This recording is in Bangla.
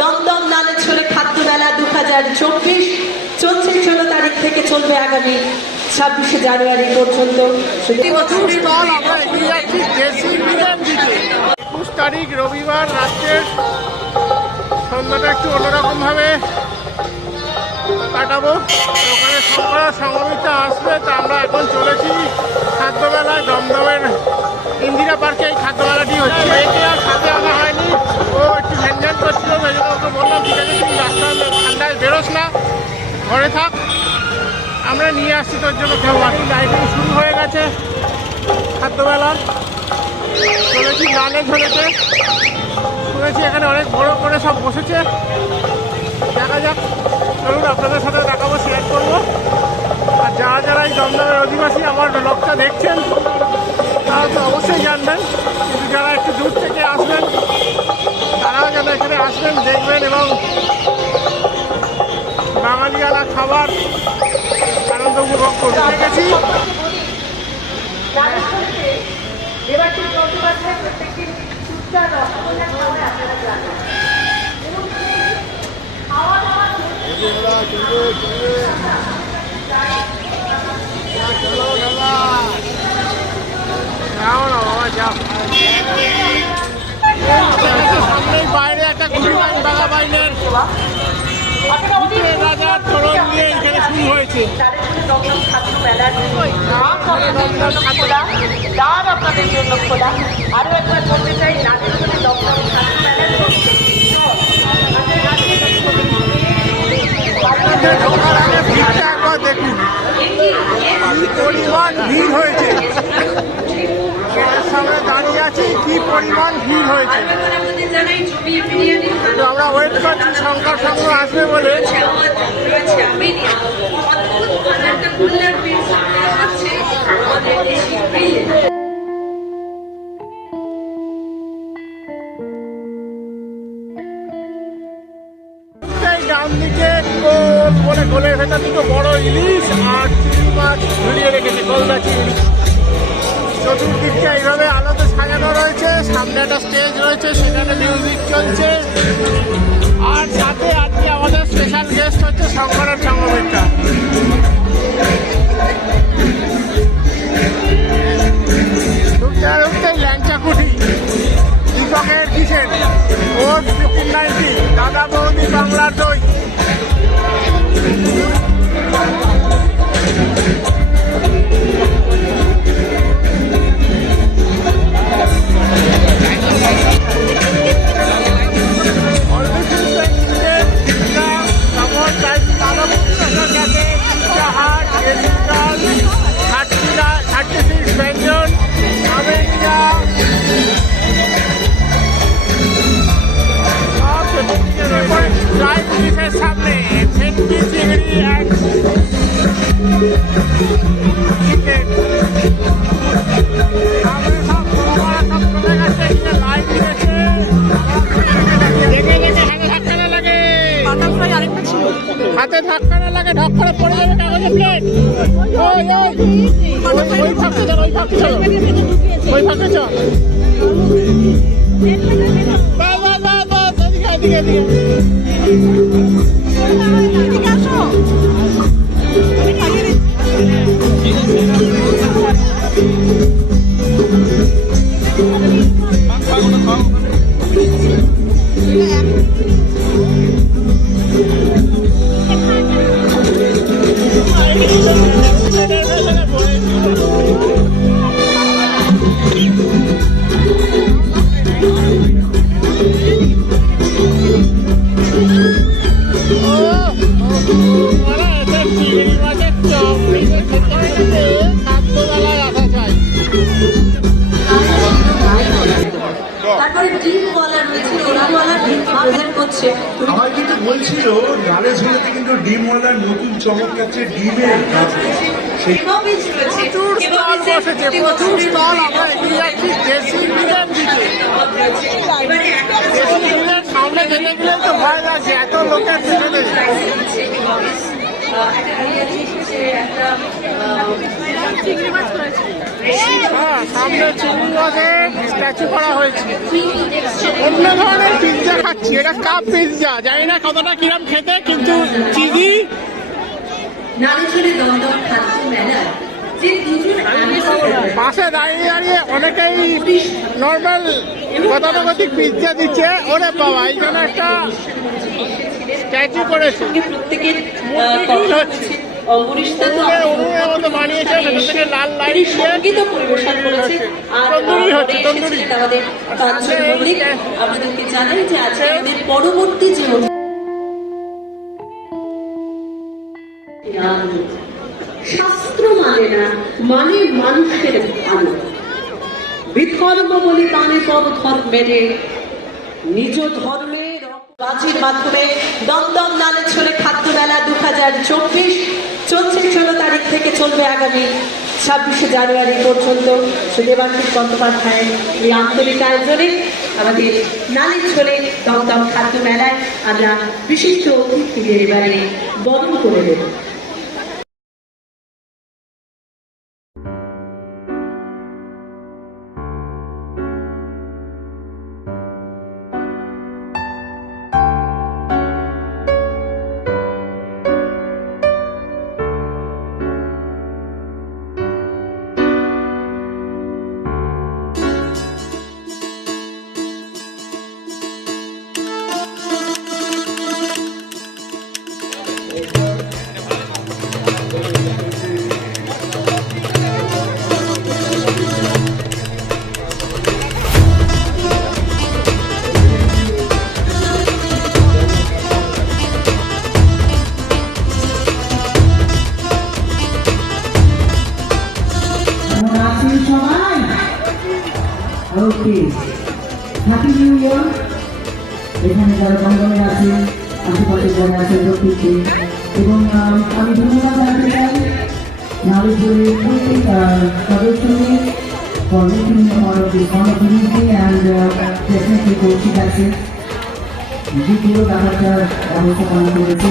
দমদম নালেছড়ে খাদ্য মেলা 2024 চলছে 16 তারিখ থেকে চলবে আগামী 26শে জানুয়ারি পর্যন্ত। 21 তারিখ রবিবার রাত্রের সন্ধ্যাটা একটু অন্যরকম ভাবে কাটাবো। ওখানে সরকার সংগমিতা আসবে, তা আমরা এখন চলেছি খাদ্য মেলায়। দমদমের ইন্দিরা পার্কে এই খাদ্য মেলাটি হচ্ছে। একে আর সাথে আনা হয়নি, ও একটু ঝ্যানঝ্যান করছিল, সেই জন্য ওকে বললাম ঠিক আছে তুমি রাস্তায় ঠান্ডায় বেরোস না, ঘরে থাক, আমরা নিয়ে আসছি তোর জন্য খাবার। লাইটিং শুরু হয়ে গেছে খাদ্য মেলার। চলেছি গানে ঝোলেতে, শুনেছি এখানে অনেক বড় করে সব বসেছে। দেখা যাক, চলুন আপনাদের সাথে দেখাবো, শেয়ার করবো। আর যারা যারা এই দমদমের অধিবাসী আমার ব্লগটা দেখছেন তারা তো অবশ্যই জানবেন, কিন্তু যারা একটু দূর থেকে আসবেন তারাও যেন এখানে আসবেন, দেখবেন এবং বাঙালিয়ানা খাবার আনন্দ উপভোগ করতে গেছি। সামনেই বাইরে একটা গুলিবাইন বাগাবাইনের রাজার চরণ নিয়ে এখানে শুরু হয়েছে। আপনাদের জন্য খোলা। আরো একবার বলতে চাই, দমদম খাদ্য মেলার ভিড়টা একবার দেখুন, কি পরিমাণ ভিড় হয়েছে। সামনে দাঁড়িয়ে আছি, কি পরিমাণ ভিড় হয়েছে। আমরা ওয়েট করছি শঙ্কর সংঘ আসবে বলে। ডান দিকে গোল বলে গোলের ভেতর দুটো বড় ইলিশ আর চিংড়ি মাছ ঝুলিয়ে রেখেছে, গলদা চিংড়ি। চতুর্দিকটা এইভাবে আলোতে সাজানো রয়েছে, সামনে একটা স্টেজ রয়েছে, সেখানে মিউজিক চলছে। আর সাথে আজকে আমাদের স্পেশাল গেস্ট হচ্ছে শঙ্করের সংগমিত্রা। ঢুকতে ঢুকতেই ল্যাংচা কুঠি, দীপকের কিচেন, ওর 1590, দাদা বৌদি বাংলার দই। সামনে ভেটকি চিংড়ি এক হাতে ধাক্কা না লাগে, ঢক করে পড়ে যাবে কাগজের প্লেট। ওই ফাঁকে চলো, ওই ফাঁকে চলো, ওই ফাঁকে চল। এদিকে এদিকে আমার কিন্তু বলছিল ডালে ঝোলাতে কিন্তু ডিমওয়ালার নতুন চমক আছে, ডিমের সামনে যেতে গেলে তো ভয় লাগছে, এত লোকের একটা আইডিয়াছি সে একটা হ্যাঁ, সামনে চিংড়ি মাছের স্ট্যাচু করা হয়েছে। অন্য ধরনের পিৎজা খাচ্ছি, এটা কাপ পিৎজা, জানি না কতটা কিরম খেতে, কিন্তু চিজি নারীছড়ি দমদম খাদ্য মেলায় যে দুজন পাশে দাঁড়িয়ে দাঁড়িয়ে অনেকেই নর্মাল গতানুগতিক পিৎজা দিচ্ছে। ওরে বাবা, এই জন্য একটা স্ট্যাচু করেছে, প্রত্যেকের হচ্ছে অম্বরীশ দা তো অনুরের মতো বানিয়েছে, ভেতর থেকে লাল লাইট তিনি দিয়ে সঙ্গীত পরিবেশন করেছে। আর তন্দুরি হচ্ছে, পরে তন্দুরি। এসেছিলেন আমাদের কাঞ্চন মল্লিক। আপনাদেরকে জানাই যে আজকে আমাদের পরবর্তী যে শাস্ত্র মানে না, মানে মানুষের ভালো বিধর্ম বলি কানে পর ধর্মের নিজ ধর্মের রাজির মাধ্যমে দমদম নালেছড়ে খাদ্য মেলা 2024 চলছে 16 তারিখ থেকে চলবে আগামী 26শে জানুয়ারি পর্যন্ত। সুদেবাশিস বন্দ্যোপাধ্যায়ের এই আন্তরিক আয়োজনে আমাদের নালেছড়ে দমদম খাদ্য মেলায় আমরা বিশিষ্ট অতিথিদের এবারে বরণ করে দেব। ওকে, হ্যাপি নিউ ইয়ার। এখানে যারা দমদমে আছে, আশেপাশে যারা আছে প্রত্যেককে, এবং আমি ধন্যবাদ জানাতে চাই নারীপুরের প্রত্যেক সদস্যকে for making me part of this opportunity and definitely Kaushik আছে যে পুরো ব্যাপারটার ব্যবস্থাপনা করেছে।